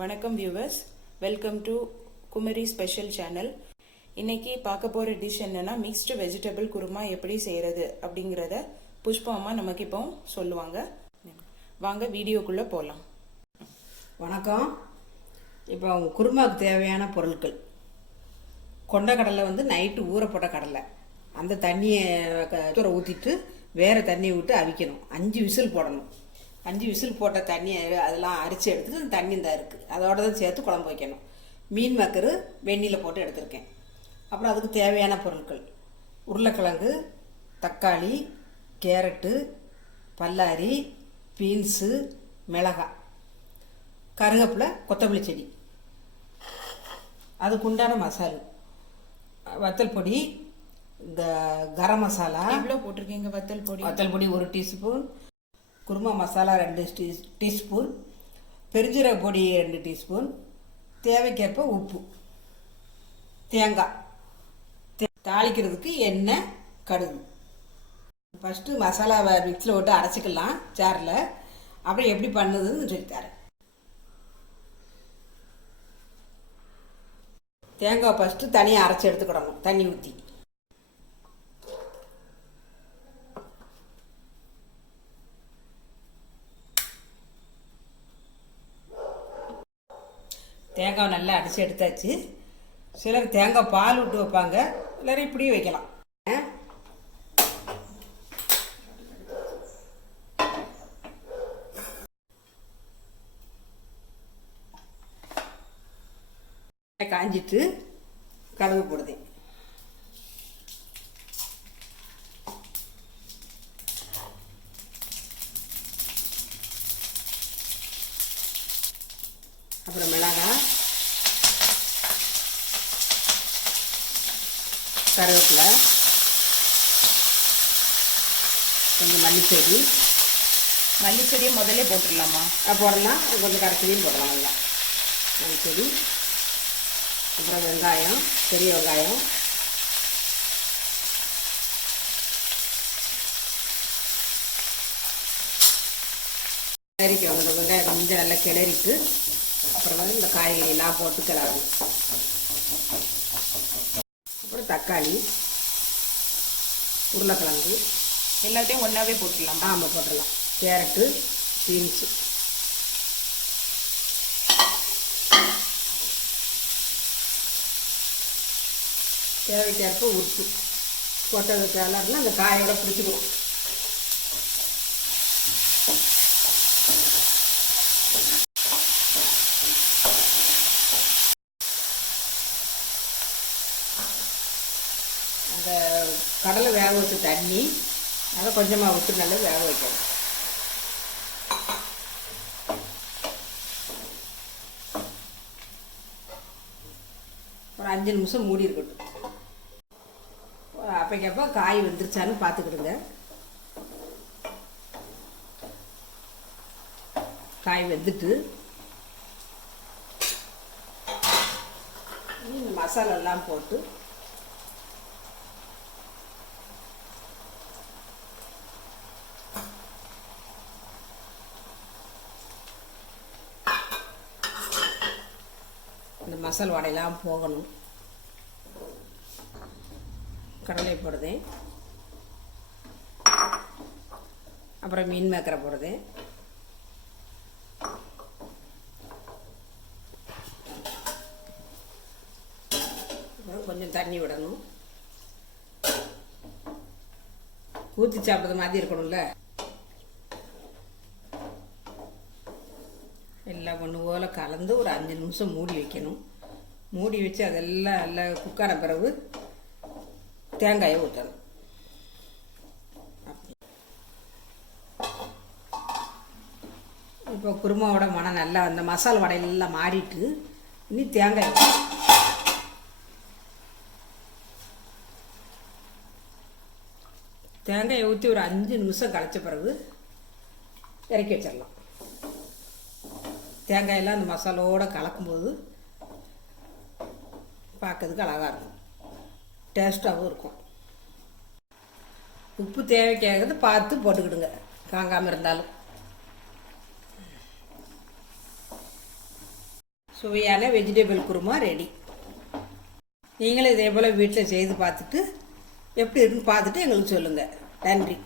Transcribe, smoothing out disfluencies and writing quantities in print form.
வணக்கம் viewers, welcome to Kumari special channel. இன்னைக்கு பார்க்க போகிற டிஷ் என்னன்னா மிக்ஸ்டு வெஜிடபிள் குருமா எப்படி செய்கிறது அப்படிங்கிறத புஷ்பா அம்மா நமக்கு இப்போ சொல்லுவாங்க. வாங்க வீடியோக்குள்ளே போகலாம். வணக்கம். இப்போ குருமாவுக்கு தேவையான பொருட்கள்: கொண்டக்கடலை நைட்டு ஊற போட்ட கடலை, அந்த தண்ணியை ஊற்றிட்டு வேறு தண்ணியை விட்டு அவிக்கணும். 5 விசில் போடணும். 5 விசில் போட்ட தண்ணியை அதெல்லாம் அரிச்சு எடுத்துட்டு அந்த தண்ணி தான் இருக்குது, அதோட தான் சேர்த்து குழம்பு வைக்கணும். மீன் மக்கரு வெந்நியில் போட்டு எடுத்திருக்கேன். அப்புறம் அதுக்கு தேவையான பொருட்கள்: உருளைக்கிழங்கு, தக்காளி, கேரட்டு, பல்லாரி, பீன்ஸு, மிளகாய், கருவேப்பிலை, கொத்தமல்லி செடி. அதுக்குண்டான மசாலு: வத்தல் பொடி, இந்த கரம் மசாலா. எவ்வளோ போட்டிருக்கீங்க வத்தல் பொடி? வத்தல் பொடி 1 டீஸ்பூன், குருமா மசாலா 2 டீஸ்பூன், பெருஞ்சீரக பொடி 2 டீஸ்பூன், தேவைக்கேற்ப உப்பு, தேங்காய், தாளிக்கிறதுக்கு எண்ணெய், கடுகு. ஃபஸ்ட்டு மசாலாவை மிக்ஸில் போட்டு அரைச்சிக்கலாம் ஜாரில். அப்புறம் எப்படி பண்ணுதுன்னு சொல்லித்தரேன். தேங்காய் ஃபஸ்ட்டு தனியாக அரைச்சி எடுத்துக்கிடணும் தண்ணி ஊற்றி. தேங்காய் நல்லா அடித்து எடுத்தாச்சு. சிலர் தேங்காய் பால் விட்டு வைப்பாங்க, எல்லாரும் இப்படியும் வைக்கலாம். காஞ்சிட்டு கடுகு போடுதேன். அப்புறம் மிளகாய், கருவேப்பிலை, கொஞ்சம் மல்லிச்செடி. மல்லிச்செடியை முதல்ல போட்டுடலாமா? போடலாம், கொஞ்சம் கரைச்செடியும் போடலாம். நல்லா மல்லிச்செடி. அப்புறம் வெங்காயம், பெரிய வெங்காயம், கிளறிக்கோங்க. இந்த வெங்காயம் கொஞ்சம் நல்லா கிளறிட்டு அப்புறம் இந்த காய்கறியெல்லாம் போட்டு கிளறணும். அப்புறம் தக்காளி, உருளைக்கிழங்கு எல்லாத்தையும் ஒன்றாவே போட்டுடலாம். ஆமாம், போட்டுடலாம். கேரட்டு, பீன்ஸு, தேவைக்கேற்ப உப்பு போட்டது கிளறுனா அந்த காயோட பிடிச்சிக்கும். அந்த கடலை வேக வச்ச தண்ணி அதை கொஞ்சமாக விட்டு நல்லா வேக வைக்கணும். ஒரு 5 நிமிஷம் மூடி இருக்கட்டும். அப்போக்கப்போ காய் வந்துருச்சான்னு பார்த்துக்கிடுங்க. காய் வெந்துட்டு இந்த மசாலெல்லாம் போட்டு இந்த மசால் வடையெல்லாம் போகணும். கடலை போடுதேன். அப்புறம் மீன் மேக்கரை போடுதேன். அப்புறம் கொஞ்சம் தண்ணி விடணும். ஊற்றி சாப்பிட்றது மாதிரி இருக்கணும்ல. எல்லாம் ஒன்று போல் கலந்து ஒரு 5 நிமிஷம் மூடி வைக்கணும். மூடி வச்சு அதெல்லாம் நல்லா குக்கான பிறகு தேங்காயை ஊற்றணும். இப்போ குருமாவோட மனம் நல்லா அந்த மசாலா வடையெல்லாம் மாறிட்டு இனி தேங்காய் தேங்காயை ஊற்றி ஒரு 5 நிமிஷம் கழிச்ச பிறகு இறக்கி வச்சிடலாம். தேங்காயெல்லாம் அந்த மசாலோடு கலக்கும்போது பார்க்கறதுக்கு அழகாக இருக்கும், டேஸ்ட்டாகவும் இருக்கும். உப்பு தேவைக்காகிறது பார்த்து போட்டுக்கிடுங்க, காங்காமல் இருந்தாலும். சுவையான வெஜிடபிள் குருமா ரெடி. நீங்களும் இதே போல் வீட்டில் செய்து பார்த்துட்டு எப்படி இருக்குன்னு பார்த்துட்டு எங்களுக்கு சொல்லுங்கள். நன்றி.